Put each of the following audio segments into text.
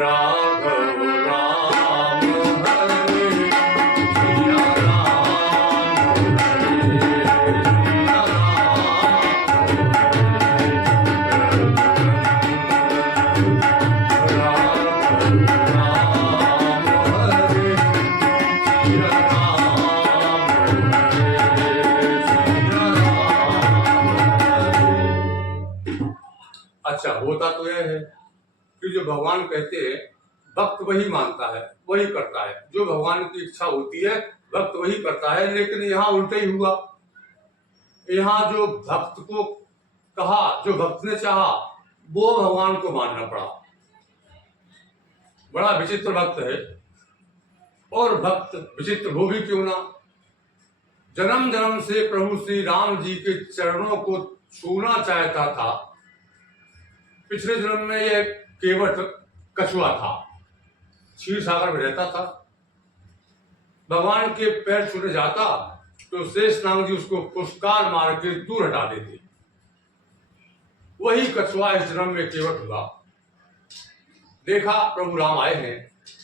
राघव राम हरे सिया राम हरे सिया अच्छा, होता तो यह है कि जो भगवान कहते हैं भक्त वही मानता है, वही करता है। जो भगवान की इच्छा होती है भक्त वही करता है। लेकिन यहाँ उल्टा ही हुआ। यहाँ जो भक्त को कहा, जो भक्त ने चाहा, वो भगवान को मानना पड़ा। बड़ा विचित्र भक्त है। और भक्त विचित्र हो भी क्यों ना, जन्म जन्म से प्रभु श्री राम जी के चरणों को छूना चाहता था। पिछले जन्म में यह केवट कछुआ था, क्षीर सागर में रहता था। भगवान के पैर छूने जाता तो शेषनाग जी उसको पुरस्कार मार के दूर हटा देते। वही कछुआ इस जन्म में केवट हुआ। देखा प्रभु राम आए हैं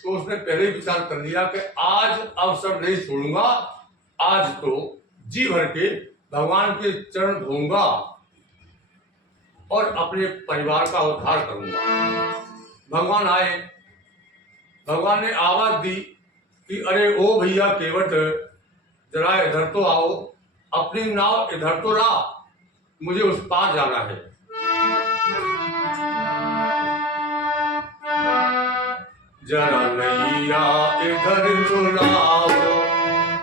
तो उसने पहले ही विचार कर लिया कि आज अवसर नहीं छोड़ूंगा, आज तो जी भर के भगवान के चरण धोऊंगा और अपने परिवार का उद्धार करूंगा। भगवान आए, भगवान ने आवाज दी कि अरे ओ भैया केवट, जरा इधर तो आओ, अपनी नाव इधर तो ला, मुझे उस पार जाना है। जरा नैया इधर तो लाओ,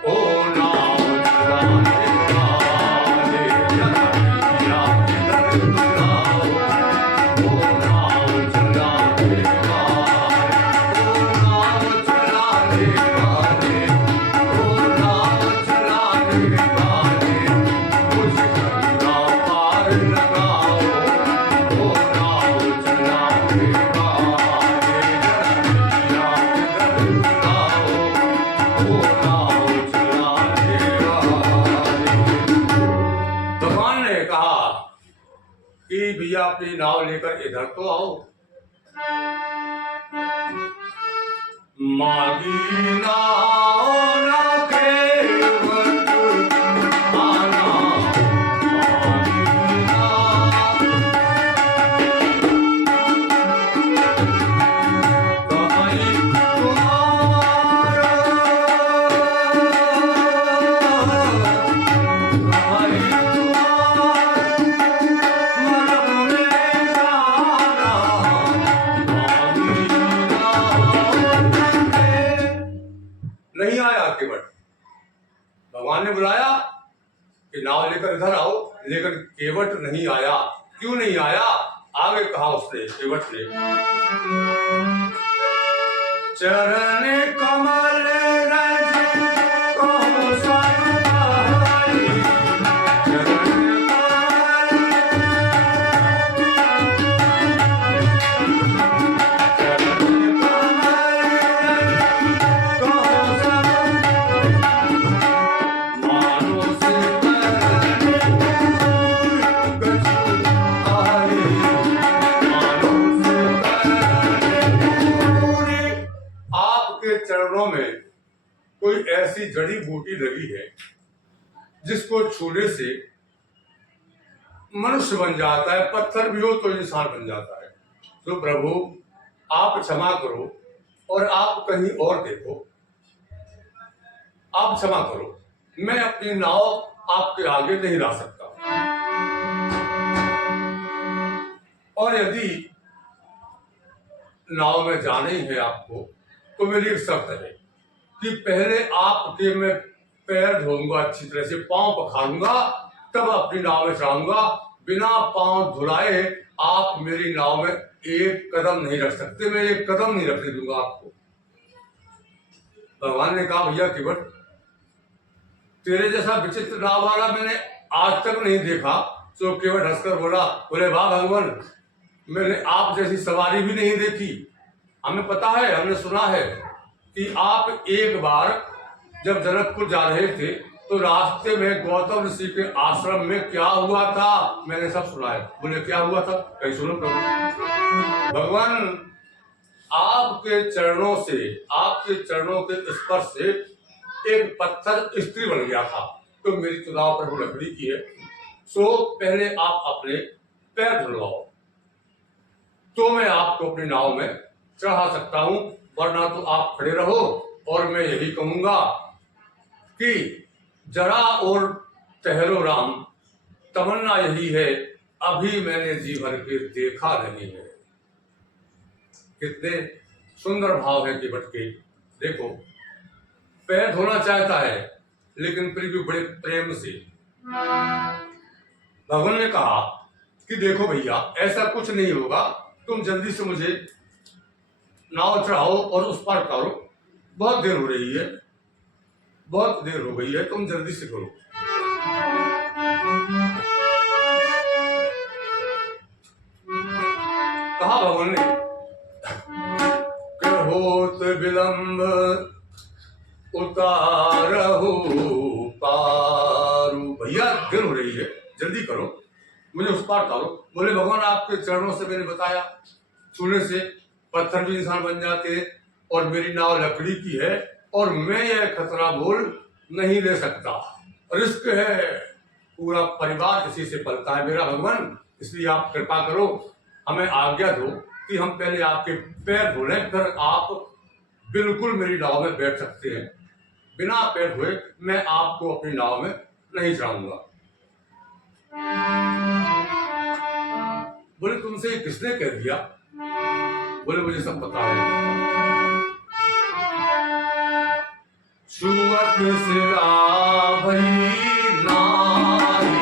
ओ नाव चलाने वाले, जरा नैया इधर तो लाओ, ओ नाव चलाने वाले, ओ नाव चलाने वाले, ओ नाव चलाने वाले, मुझे गंगा पार लगाओ, ओ नाव चलाने वाले, जरा नैया इधर तो लाओ, ओ नाव चलाने वाले। भगवान ने कहा कि भैया अपनी नाव लेकर इधर तो आओ। मागी नाव ना केवट आना, मागी नाव कहीं तुम्हारा, कहीं तुम्हारा मन में जाना, मागी नाव नहीं आया केवट। भगवान ने बुलाया कि नाव लेकर इधर आओ, लेकिन केवट नहीं आया। क्यों नहीं आया? आगे कहा उसने, केवट ने, चरण कमल रज कहो सब भाई, चरण कमल, चरण कमल कहो सब, मानो से करने दूर कछु आए, मानो से करने दूर। आपके चरणों में कोई ऐसी जड़ी बूटी लगी है जिसको छूने से मनुष्य बन जाता है, पत्थर भी हो तो इंसान बन जाता है। तो प्रभु आप क्षमा करो और आप कहीं और देखो, आप क्षमा करो, मैं अपनी नाव आपके आगे नहीं ला सकता। और यदि नाव में जाना ही है आपको तो मेरी एक शर्त है कि पहले आपके मैं पैर धोऊंगा, अच्छी तरह से पांव पखारूंगा, तब अपनी नाव में चढ़ाऊंगा। बिना पांव धुलाए आप मेरी नाव में एक कदम नहीं रख सकते, मैं एक कदम नहीं रखने दूंगा आपको। भगवान ने कहा भैया केवट, तेरे जैसा विचित्र नाव वाला मैंने आज तक नहीं देखा। तो केवट हंसकर बोला, बोले वाह भगवान, मैंने आप जैसी सवारी भी नहीं देखी। हमें पता है, हमने सुना है कि आप एक बार जब जनकपुर जा रहे थे तो रास्ते में गौतम ऋषि के आश्रम में क्या हुआ था, मैंने सब सुना है। बोले क्या हुआ था, कहीं सुनो प्रभु। भगवान आपके चरणों से, आपके चरणों के स्पर्श से एक पत्थर स्त्री बन गया था। तो मेरी तो नाव पर वो लकड़ी की है, सो पहले आप अपने पैर धुलवाओ तो मैं आपको अपनी नाव में चढ़ा सकता हूं, वरना तो आप खड़े रहो और मैं यही कहूंगा कि जरा और ठहरो राम, तमन्ना यही है अभी मैंने जी भर के देखा नहीं है। कितने सुंदर भाव है कि भटके। देखो, पैर धोना चाहता है लेकिन फिर भी बड़े प्रेम से भगवान ने कहा कि देखो भैया, ऐसा कुछ नहीं होगा, तुम जल्दी से मुझे नाव चढ़ाओ और उस पार उतारो, बहुत देर हो रही है, बहुत देर हो गई है, तुम जल्दी से करो। कहा भगवान ने, होत विलंब उतारहु पारू। भैया देर हो रही है, जल्दी करो, मुझे उस पार उतारो। बोले भगवान, आपके चरणों से मैंने बताया, छूने से पत्थर भी इंसान बन जाते हैं और मेरी नाव लकड़ी की है और मैं यह खतरा मोल नहीं ले सकता, रिस्क है, पूरा परिवार इसी से पलता है मेरा भगवान, इसलिए आप कृपा करो, हमें आज्ञा दो कि हम पहले आपके पैर धो लें, फिर आप बिल्कुल मेरी नाव में बैठ सकते हैं। बिना पैर धोए मैं आपको अपनी नाव में नहीं चढ़ाऊंगा। बोले तुमसे किसने कह दिया? बोले मुझे सब पता है। छुअत सिरा भई नारी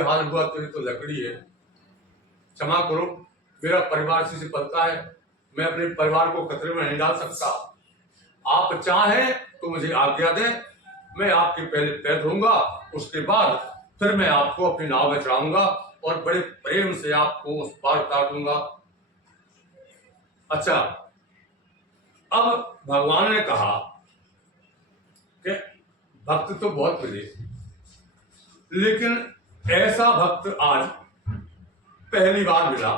हाल हुआ तो लकड़ी है, क्षमा करो, मेरा परिवार इसी से पलता है, मैं अपने परिवार को खतरे में नहीं डाल सकता। आप चाहें तो मुझे आज्ञा दें, मैं आपके पहले पैर धोऊंगा, उसके बाद फिर मैं आपको अपनी नाव में चढ़ाऊंगा और बड़े प्रेम से आपको उस पार उतार दूंगा। अच्छा, अब भगवान ने कहा कि भक्त तो बहुत मिले, लेकिन ऐसा भक्त आज पहली बार मिला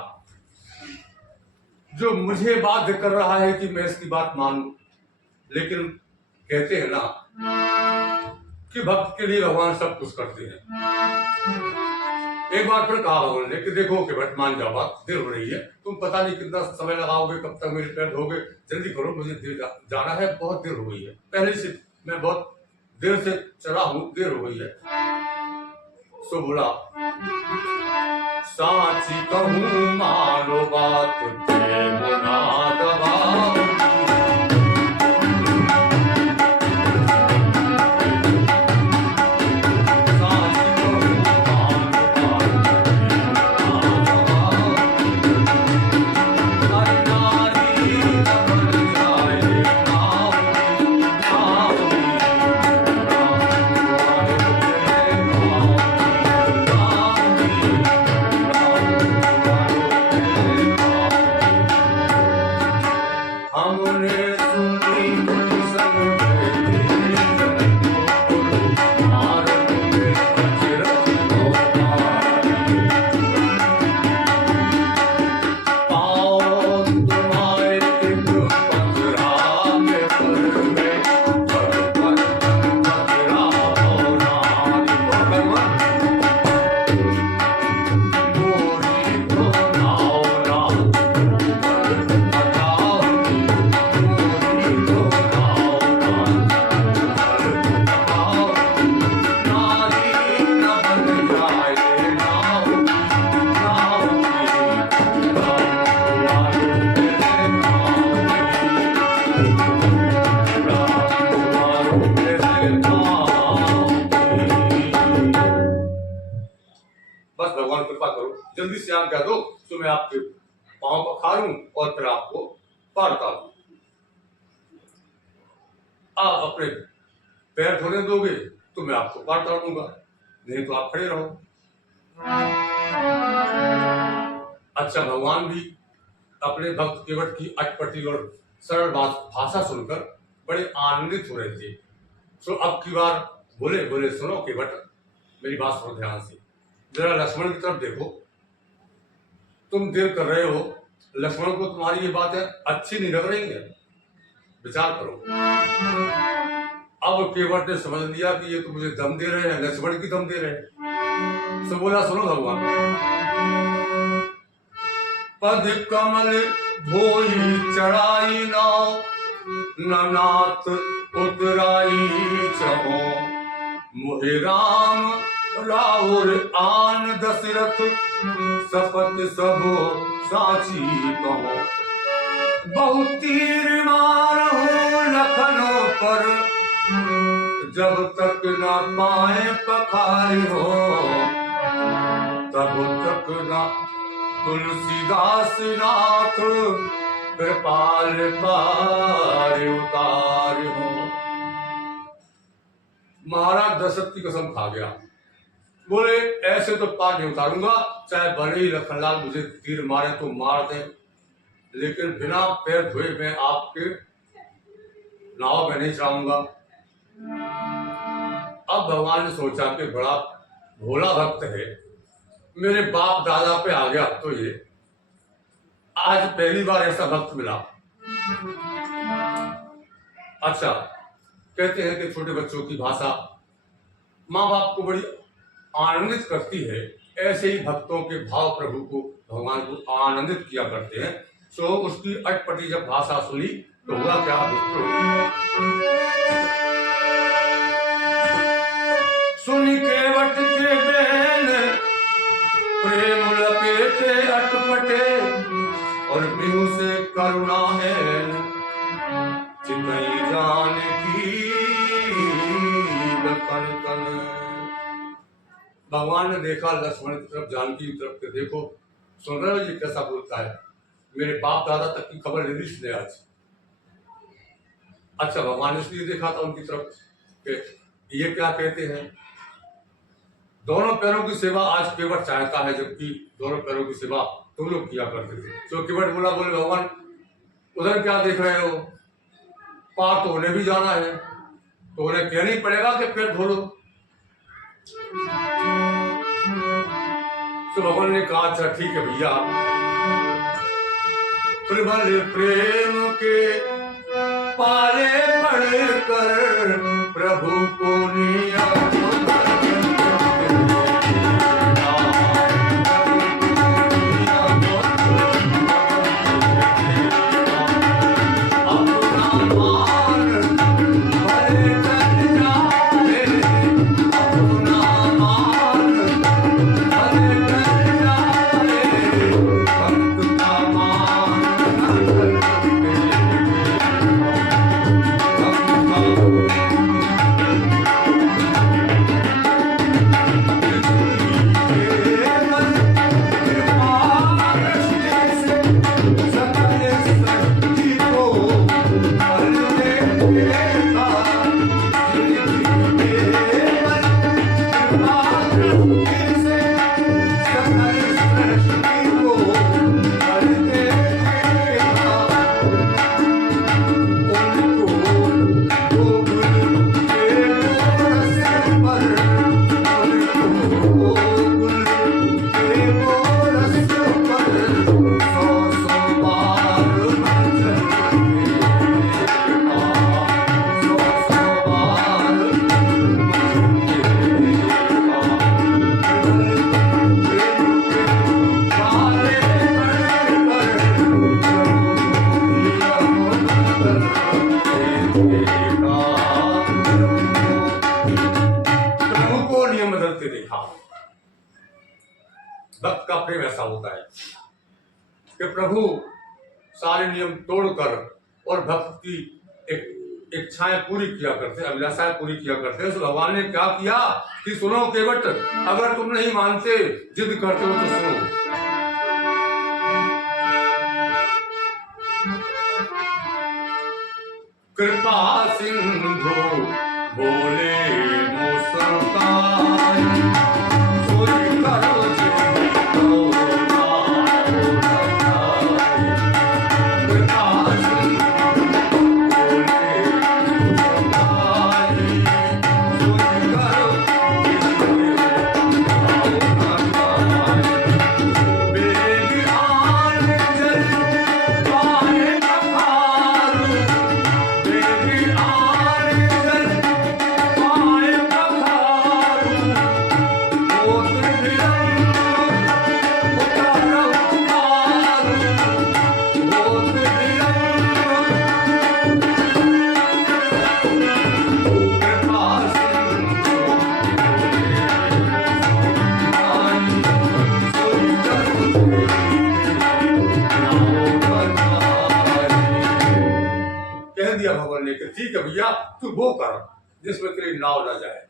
जो मुझे बाध्य कर रहा है कि मैं इसकी बात मानूं। लेकिन कहते हैं ना कि भक्त के लिए भगवान सब कुछ करते हैं। एक बार फिर कहा भगवान ने कि देखो कि भक्त मान जाओ, बात देर हो रही है, तुम पता नहीं कितना समय लगाओगे, कब तक मेरे पैर धोगे, जल्दी करो, मुझे जाना है, बहुत देर हो गई है, पहले से मैं बहुत देर से चला हूं, देर हो गई है। सो बोला, साची कहूं मानो बात प्रेम ना दबाओ, अपने पैर धोने दोगे तो मैं आपको पार कर दूंगा, नहीं तो आप खड़े रहो। अच्छा, भगवान भी अपने भक्त केवट की अटपटी और सरल भाषा सुनकर बड़े आनंदित हो रहे थे। सो अब की बार बोले बोले सुनो केवट, मेरी बात सुनो ध्यान से, जरा लक्ष्मण की तरफ देखो। तुम देर कर रहे हो, लक्ष्मण को तुम्हारी ये बातें अच्छी नहीं लग रही है, विचार करो। अब केवट ने समझ लिया कि ये तो मुझे दम दे रहे हैं, लक्ष्मण की दम दे रहे हैं। सो बोला सुनो भगवान, पद कमल धोई चढ़ाई नाव, ननाथ उतराई चहो, मोहे राम राउर आन दशरथ, सपत सबो साची कहो। बहुत तीर मारहूं लखनऊ पर, जब तक न पाए पखारी हो, तब तक न तुलसीदास नाथ, कृपाल पार उतार हो। महाराज दशरथ की कसम खा गया, बोले ऐसे तो पार नहीं उतारूंगा, चाहे भले ही लखनलाल मुझे तीर मारे तो मार दे, लेकिन बिना पैर धोए मैं आपके नाव में नहीं चढ़ाऊंगा। अब भगवान ने सोचा कि बड़ा भोला भक्त है, मेरे बाप दादा पे आ गया, तो ये आज पहली बार ऐसा भक्त मिला। अच्छा, कहते हैं कि छोटे बच्चों की भाषा माँ बाप को बड़ी आनंदित करती है, ऐसे ही भक्तों के भाव प्रभु को, भगवान को आनंदित किया करते हैं। सो उसकी अटपटी जब भाषा सुनी तो हुआ क्या, सुनी केवट के बैन, प्रेम लपेटे अटपटे, और बिनु से करुणा है, चितई जान की कन कन। भगवान ने देखा लक्ष्मण की तरफ, जानकी की तरफ के, देखो सुन रहे हो ये कैसा बोलता है, मेरे बाप दादा तक की खबर ले ली इसने आज। अच्छा, भगवान ने इसलिए देखा था उनकी तरफ कि ये क्या कहते हैं, दोनों पैरों की सेवा आज केवट चाहता है, जबकि दोनों पैरों की सेवा तुम लोग किया करते थे। तो केवट बोला, बोले भगवान उधर क्या देख रहे हो, पार तो उन्हें भी जाना है, तो उन्हें कहना ही पड़ेगा कि पैर धो लो। तो भगवान ने कहा अच्छा ठीक है भैया। प्रबल प्रेम के पाले पड़कर प्रभु को निया, भक्त का प्रेम ऐसा होता है कि प्रभु सारे नियम तोड़कर और भक्त की एक इच्छाएं पूरी किया करते, अभिलाषाएं पूरी किया करते हैं। तो भगवान ने क्या किया कि सुनो केवट, अगर तुम नहीं मानते, जिद करते हो तो सुनो। कृपा सिंधु बोले मुस्कान, सोई करो जिनकी करुणा उठाई। कृपा सिंधु बोले मुस्कान, सोई करो जिनकी करुणा उठाई। बेग आन जल पाए पखारू, बेग आन जल पाए पखारू, होत विलंब उतर उतारू, होत विलंब कृपा सिंधु बोले सोई करो कह दिया भगवान ने कि ठीक है भैया, तू वो कर जिसमें तेरी नाव न जाए,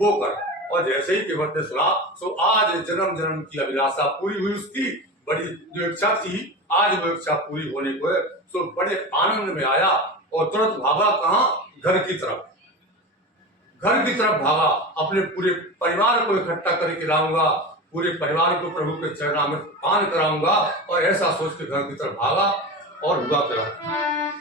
वो कर। और जैसे ही केवट ने सुना, सो आज जन्म जन्म की अभिलाषा पूरी हुई उसकी। बड़ी जो इच्छा थी, आज वो इच्छा पूरी होने को है। सो बड़े आनंद में आया और तुरंत भागा कहाँ? घर की तरफ। घर की तरफ भागा, अपने पूरे परिवार को इकट्ठा करके लाऊंगा, पूरे परिवार को प्रभु के चरणामृत पान कराऊंगा, और ऐसा सोच के घर की तरफ भागा। और हुआ क्या?